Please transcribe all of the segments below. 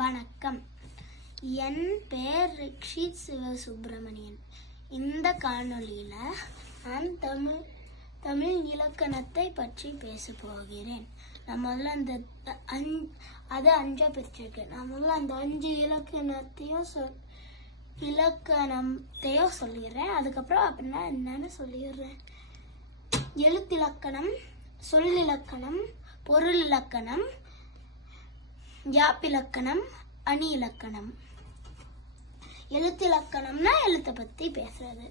வணக்கம். என் பெயர் ரிக்ஷித் சிவசுப்பிரமணியன். இந்த காணொளியில் நான் தமிழ் இலக்கணத்தை பற்றி பேச போகிறேன். நான் முதல்ல அது 5 பிரிச்சிருக்கேன். நான் முதல்ல அந்த 5 இலக்கணத்தையும் சொல்லிடுறேன். அதுக்கப்புறம் அப்படின்னா என்னன்னு சொல்லிடுறேன். எழுத்திலக்கணம், சொல்லிலக்கணம், பொருள் இலக்கணம், யாப்பிலக்கணம், அணி இலக்கணம். எழுத்திலக்கணம்னா எழுத்தை பத்தி பேசுறது.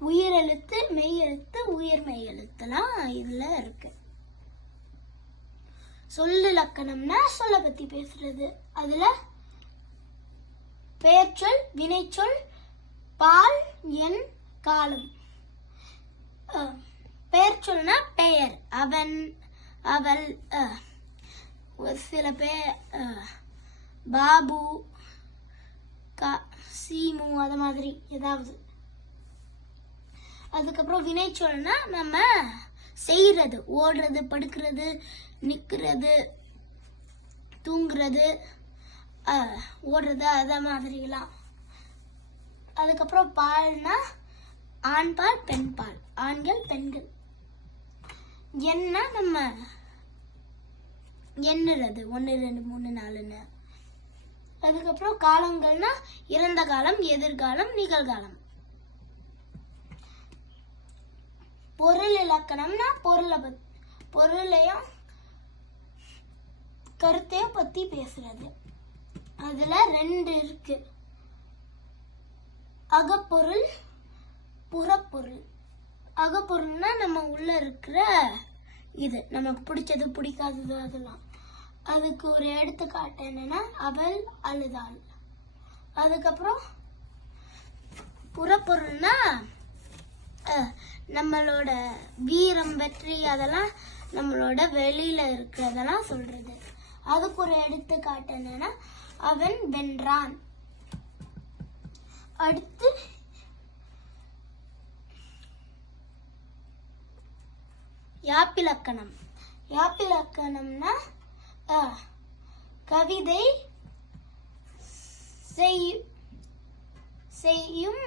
உயிரெழுத்து, மெய் எழுத்து, உயிர் மெய் எழுத்துலாம் இதுல இருக்கு. சொல்லிலக்கணம்னா சொல்ல பத்தி பேசுறது. அதுல பெயர்ச்சொல், வினைச்சொல், பால், எண், காலம். பெயர்ச்சொல்னா பெயர், அவன், அவள், சில பேர் பாபு, சீமு, அது மாதிரி ஏதாவது. அதுக்கப்புறம் வினைச்சொல்னா நம்ம செய்யறது, ஓடுறது, படுக்கிறது, நிக்கிறது, தூங்குறது, ஓடுறது, அத மாதிரிலாம். அதுக்கப்புறம் பால்னா ஆண் பால், பெண் பால், ஆண்கள், பெண்கள். எண்ணா நம்ம எண்ணுறது 1 2 3 4. அதுக்கப்புறம் காலங்கள்னா இறந்த காலம், எதிர்காலம், நிகழ்காலம். பொருள் இலக்கணம்னா பொருளையும் கருத்தையும் பத்தி பேசுறது. அதுல 2 இருக்கு. அகப்பொருள், புறப்பொருள். அகப்பொருள்னா நம்ம உள்ள இருக்கிற இது, நமக்கு பிடிச்சது, பிடிக்காதது, அதெல்லாம். அதுக்கு ஒரு எடுத்துக்காட்டு என்னன்னா, அவள் அழுதாள். அதுக்கப்புறம் புறப்பொருள்னா நம்மளோட வீரம், வெற்றி, அதெல்லாம் நம்மளோட வெளியில இருக்கிறதெல்லாம் சொல்றது. அதுக்கு ஒரு எடுத்துக்காட்டு என்னன்னா, அவன் வென்றான். அடுத்து யாப்பிலக்கணம். யாப்பிலக்கணம்னா கவிதை செய்யும்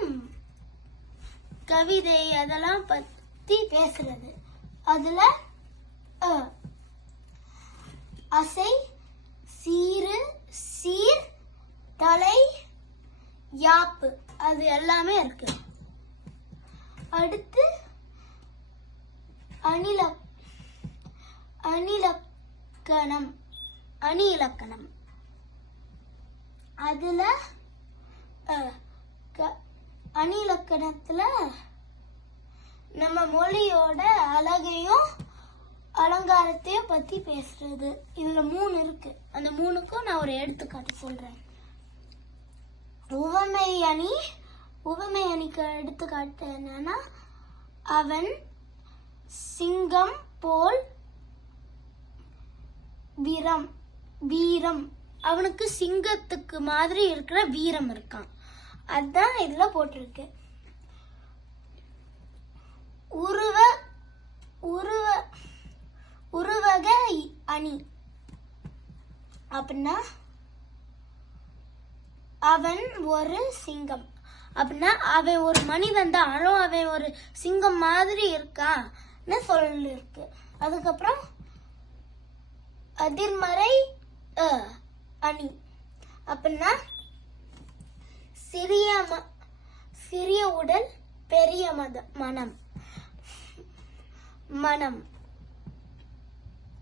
கவிதை, அதெல்லாம் பத்தி பேசுறது. அதுல அசை, சீரு, சீர், தலை, யாப்பு, அது எல்லாமே இருக்கு. அடுத்து அணி இலக்கணம். அதுல அணி இலக்கணத்துல நம்ம மொழியோட அழகையும் அலங்காரத்தையும் பத்தி பேசுறது. இதுல 3 இருக்கு. அந்த 3க்கும் நான் ஒரு எடுத்துக்காட்டு சொல்றேன். உவமை அணிக்கு எடுத்துக்காட்டு என்னன்னா, அவன் சிங்கம் போல் வீரம். அவனுக்கு சிங்கத்துக்கு மாதிரி இருக்கிற வீரம் இருக்கான். அதான் இதுல போட்டிருக்கு. உருவக அணி அப்படின்னா, அவன் ஒரு சிங்கம் அப்படின்னா அவன் ஒரு மனிதன் தான், அவன் ஒரு சிங்கம் மாதிரி இருக்கான்னு சொல்லிருக்கு. அதுக்கப்புறம் எதிர்மறை அணி அப்படின்னா, சிறிய உடல், பெரிய மனம்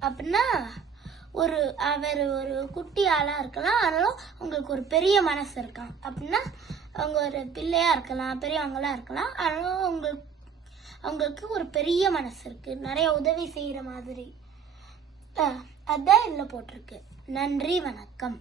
அப்படின்னா அவர் ஒரு குட்டி ஆளா இருக்கலாம், ஆனாலும் அவங்களுக்கு ஒரு பெரிய மனசு இருக்கான். அப்படின்னா அவங்க ஒரு பிள்ளையா இருக்கலாம், பெரியவங்களா இருக்கலாம், ஆனாலும் அவங்களுக்கு ஒரு பெரிய மனசு இருக்கு, நிறைய உதவி செய்யற மாதிரி. அதான் இதுல போட்டிருக்கு. நன்றி, வணக்கம்.